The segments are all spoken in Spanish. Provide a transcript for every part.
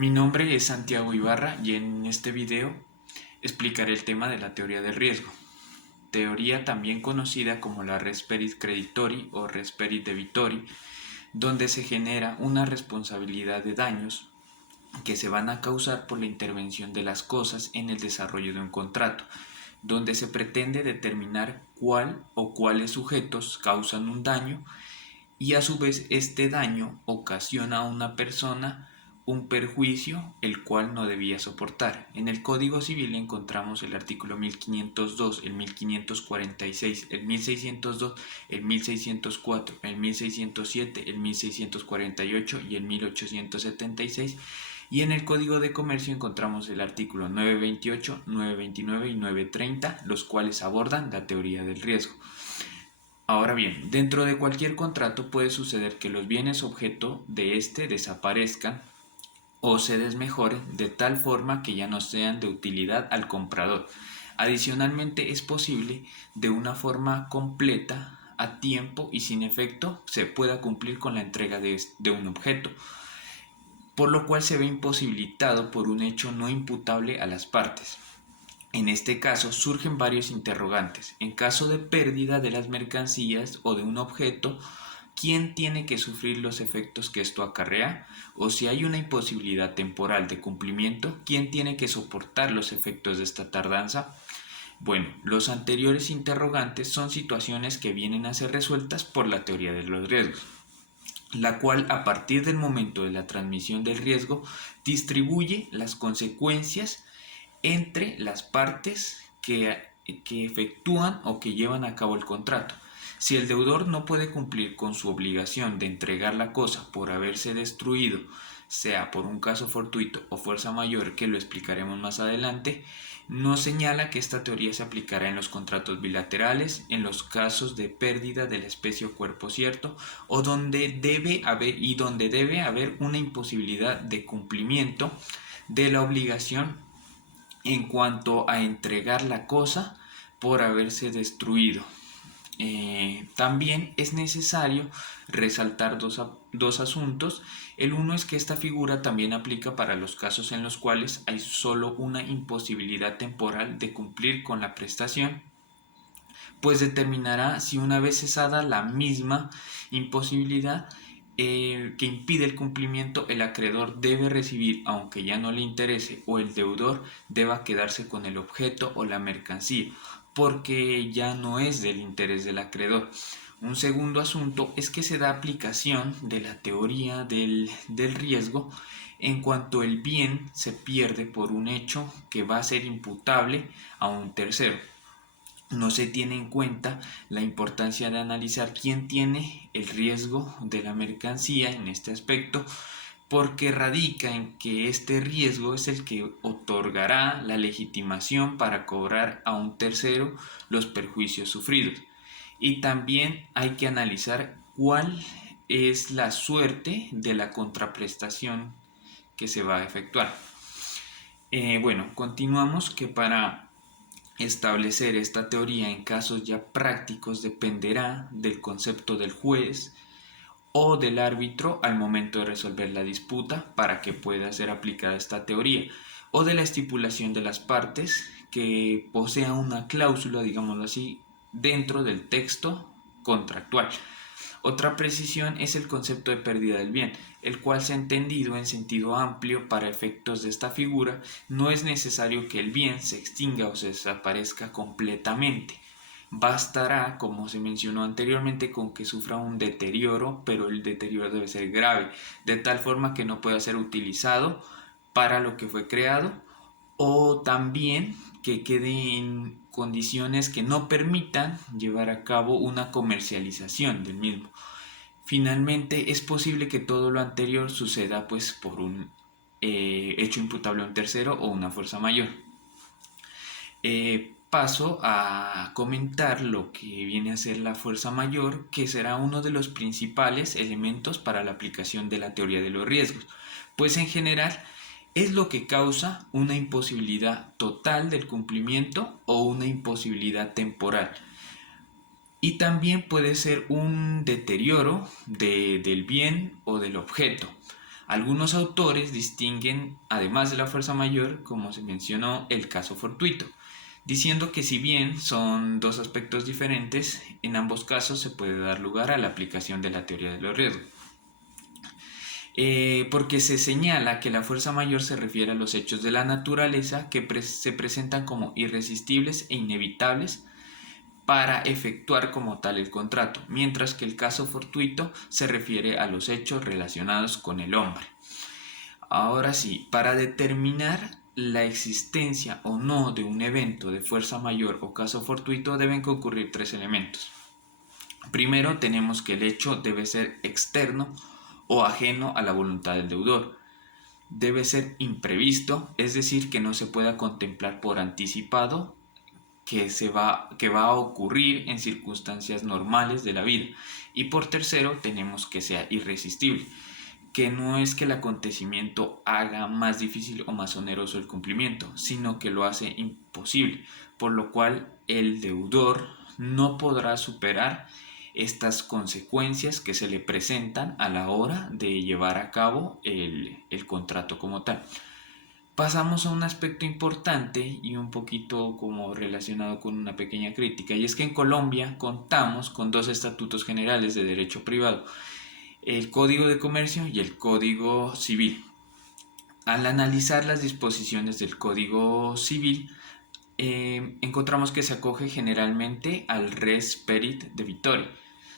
Mi nombre es Santiago Ibarra y en este video explicaré el tema de la teoría del riesgo, teoría también conocida como la res perit creditori o res perit debitori, donde se genera una responsabilidad de daños que se van a causar por la intervención de las cosas en el desarrollo de un contrato, donde se pretende determinar cuál o cuáles sujetos causan un daño y a su vez este daño ocasiona a una persona un perjuicio el cual no debía soportar. En el Código Civil encontramos el artículo 1502, el 1546, el 1602, el 1604, el 1607, el 1648 y el 1876. Y en el Código de Comercio encontramos el artículo 928, 929 y 930, los cuales abordan la teoría del riesgo. Ahora bien, dentro de cualquier contrato puede suceder que los bienes objeto de este desaparezcan o se desmejoren de tal forma que ya no sean de utilidad al comprador. Adicionalmente es posible de una forma completa, a tiempo y sin efecto se pueda cumplir con la entrega de un objeto, por lo cual se ve imposibilitado por un hecho no imputable a las partes. En este caso surgen varios interrogantes. En caso de pérdida de las mercancías o de un objeto, ¿quién tiene que sufrir los efectos que esto acarrea? O si hay una imposibilidad temporal de cumplimiento, ¿quién tiene que soportar los efectos de esta tardanza? Bueno, los anteriores interrogantes son situaciones que vienen a ser resueltas por la teoría de los riesgos, la cual a partir del momento de la transmisión del riesgo distribuye las consecuencias entre las partes que efectúan o que llevan a cabo el contrato. Si el deudor no puede cumplir con su obligación de entregar la cosa por haberse destruido, sea por un caso fortuito o fuerza mayor, que lo explicaremos más adelante, nos señala que esta teoría se aplicará en los contratos bilaterales, en los casos de pérdida de la especie o cuerpo cierto, o donde debe haber una imposibilidad de cumplimiento de la obligación en cuanto a entregar la cosa por haberse destruido. También es necesario resaltar dos asuntos. El uno es que esta figura también aplica para los casos en los cuales hay solo una imposibilidad temporal de cumplir con la prestación, pues determinará si una vez cesada la misma imposibilidad que impide el cumplimiento, el acreedor debe recibir, aunque ya no le interese, o el deudor deba quedarse con el objeto o la mercancía, porque ya no es del interés del acreedor. Un segundo asunto es que se da aplicación de la teoría del riesgo en cuanto el bien se pierde por un hecho que va a ser imputable a un tercero. No se tiene en cuenta la importancia de analizar quién tiene el riesgo de la mercancía en este aspecto, porque radica en que este riesgo es el que otorgará la legitimación para cobrar a un tercero los perjuicios sufridos. Y también hay que analizar cuál es la suerte de la contraprestación que se va a efectuar. Bueno, continuamos que para establecer esta teoría en casos ya prácticos dependerá del concepto del juez o del árbitro al momento de resolver la disputa para que pueda ser aplicada esta teoría, o de la estipulación de las partes que posea una cláusula, digámoslo así, dentro del texto contractual. Otra precisión es el concepto de pérdida del bien, el cual se ha entendido en sentido amplio para efectos de esta figura. No es necesario que el bien se extinga o se desaparezca completamente. Bastará, como se mencionó anteriormente, con que sufra un deterioro, pero el deterioro debe ser grave, de tal forma que no pueda ser utilizado para lo que fue creado, o también que quede en condiciones que no permitan llevar a cabo una comercialización del mismo. Finalmente, es posible que todo lo anterior suceda pues por un hecho imputable a un tercero o una fuerza mayor. Paso a comentar lo que viene a ser la fuerza mayor, que será uno de los principales elementos para la aplicación de la teoría de los riesgos, pues en general es lo que causa una imposibilidad total del cumplimiento o una imposibilidad temporal. Y también puede ser un deterioro del bien o del objeto. Algunos autores distinguen, además de la fuerza mayor, como se mencionó, el caso fortuito, diciendo que si bien son dos aspectos diferentes, en ambos casos se puede dar lugar a la aplicación de la teoría de los riesgos. Porque se señala que la fuerza mayor se refiere a los hechos de la naturaleza que se presentan como irresistibles e inevitables para efectuar como tal el contrato, mientras que el caso fortuito se refiere a los hechos relacionados con el hombre. Ahora sí, para determinar la existencia o no de un evento de fuerza mayor o caso fortuito deben concurrir tres elementos. Primero, tenemos que el hecho debe ser externo o ajeno a la voluntad del deudor. Debe ser imprevisto, es decir, que no se pueda contemplar por anticipado que va a ocurrir en circunstancias normales de la vida. Y por tercero, tenemos que sea irresistible, que no es que el acontecimiento haga más difícil o más oneroso el cumplimiento, sino que lo hace imposible, por lo cual el deudor no podrá superar estas consecuencias que se le presentan a la hora de llevar a cabo el contrato como tal. Pasamos a un aspecto importante y un poquito como relacionado con una pequeña crítica, y es que en Colombia contamos con dos estatutos generales de derecho privado, el Código de Comercio y el Código Civil. Al analizar las disposiciones del Código Civil, encontramos que se acoge generalmente al res perit debitori,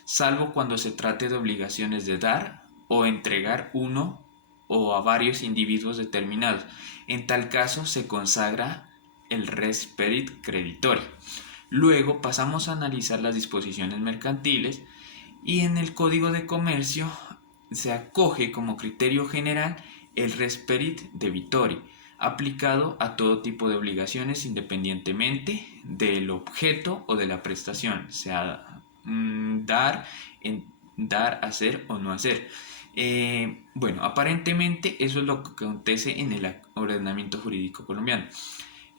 salvo cuando se trate de obligaciones de dar o entregar uno o a varios individuos determinados. En tal caso se consagra el res perit creditori. Luego pasamos a analizar las disposiciones mercantiles y en el Código de Comercio se acoge como criterio general el res perit debitori, aplicado a todo tipo de obligaciones independientemente del objeto o de la prestación, sea dar, hacer o no hacer. Bueno, aparentemente eso es lo que acontece en el ordenamiento jurídico colombiano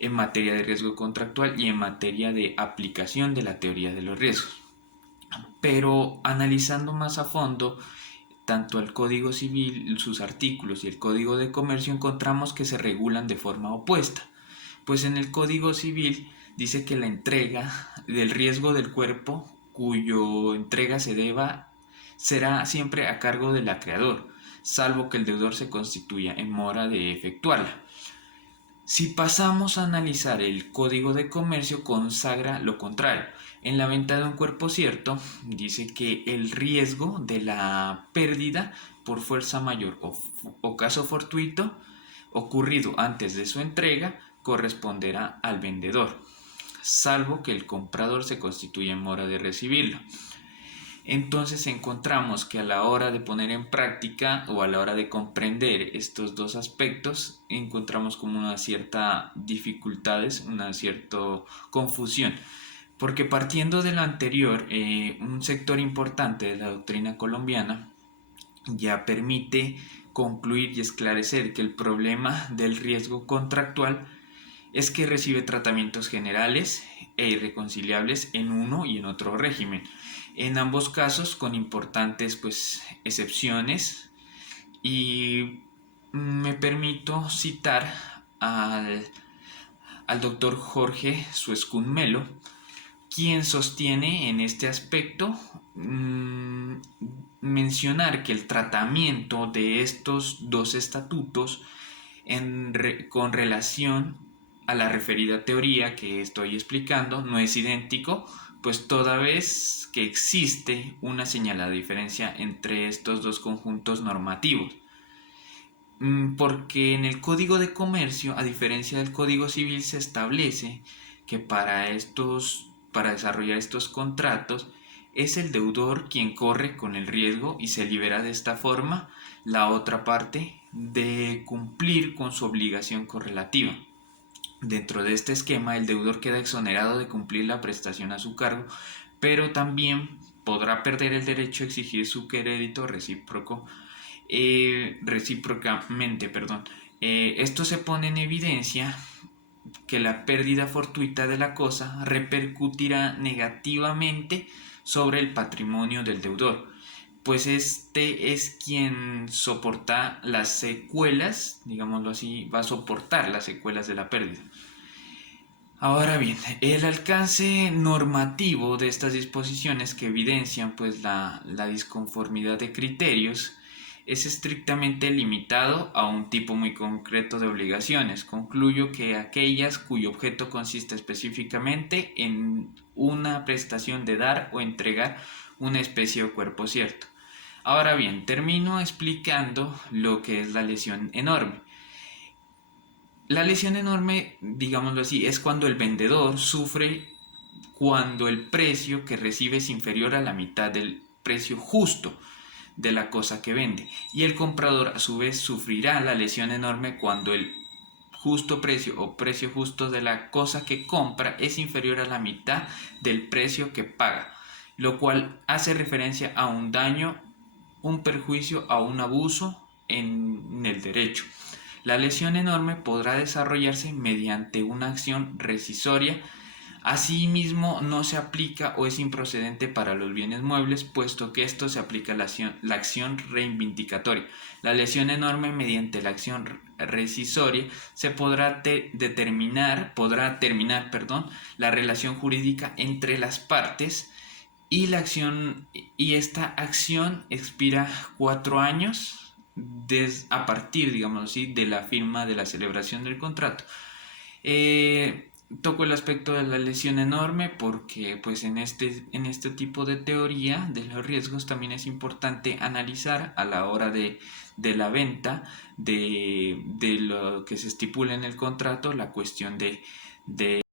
en materia de riesgo contractual y en materia de aplicación de la teoría de los riesgos. Pero analizando más a fondo tanto el Código Civil, sus artículos y el Código de Comercio, encontramos que se regulan de forma opuesta. Pues en el Código Civil dice que la entrega del riesgo del cuerpo cuyo entrega se deba será siempre a cargo del acreedor, salvo que el deudor se constituya en mora de efectuarla. Si pasamos a analizar el Código de Comercio, consagra lo contrario. En la venta de un cuerpo cierto, dice que el riesgo de la pérdida por fuerza mayor o caso fortuito ocurrido antes de su entrega corresponderá al vendedor, salvo que el comprador se constituya en mora de recibirlo. Entonces encontramos que a la hora de poner en práctica o a la hora de comprender estos dos aspectos, encontramos como una cierta dificultades, una cierta confusión. Porque partiendo de lo anterior, un sector importante de la doctrina colombiana ya permite concluir y esclarecer que el problema del riesgo contractual es que recibe tratamientos generales e irreconciliables en uno y en otro régimen. En ambos casos con importantes excepciones, y me permito citar al doctor Jorge Suescún Melo, quien sostiene en este aspecto mencionar que el tratamiento de estos dos estatutos con relación a la referida teoría que estoy explicando no es idéntico, pues toda vez que existe una señalada diferencia entre estos dos conjuntos normativos. Porque en el Código de Comercio, a diferencia del Código Civil, se establece que para desarrollar estos contratos es el deudor quien corre con el riesgo y se libera de esta forma la otra parte de cumplir con su obligación correlativa. Dentro de este esquema, el deudor queda exonerado de cumplir la prestación a su cargo, pero también podrá perder el derecho a exigir su crédito recíprocamente. Esto se pone en evidencia que la pérdida fortuita de la cosa repercutirá negativamente sobre el patrimonio del deudor, pues este es quien soporta las secuelas, digámoslo así, va a soportar las secuelas de la pérdida. Ahora bien, el alcance normativo de estas disposiciones que evidencian pues la disconformidad de criterios es estrictamente limitado a un tipo muy concreto de obligaciones. Concluyo que aquellas cuyo objeto consiste específicamente en una prestación de dar o entregar una especie o cuerpo cierto. Ahora bien, termino explicando lo que es la lesión enorme. La lesión enorme, digámoslo así, es cuando el vendedor sufre cuando el precio que recibe es inferior a la mitad del precio justo de la cosa que vende. Y el comprador a su vez sufrirá la lesión enorme cuando el justo precio o precio justo de la cosa que compra es inferior a la mitad del precio que paga, lo cual hace referencia a un daño, un perjuicio, a un abuso en el derecho. La lesión enorme podrá desarrollarse mediante una acción rescisoria. Asimismo, no se aplica o es improcedente para los bienes muebles, puesto que esto se aplica a la acción reivindicatoria. La lesión enorme mediante la acción rescisoria se podrá terminar la relación jurídica entre las partes y esta acción expira 4 años a partir, digamos así, de la firma de la celebración del contrato. Toco el aspecto de la lesión enorme porque pues en este tipo de teoría de los riesgos también es importante analizar a la hora de la venta de lo que se estipula en el contrato la cuestión de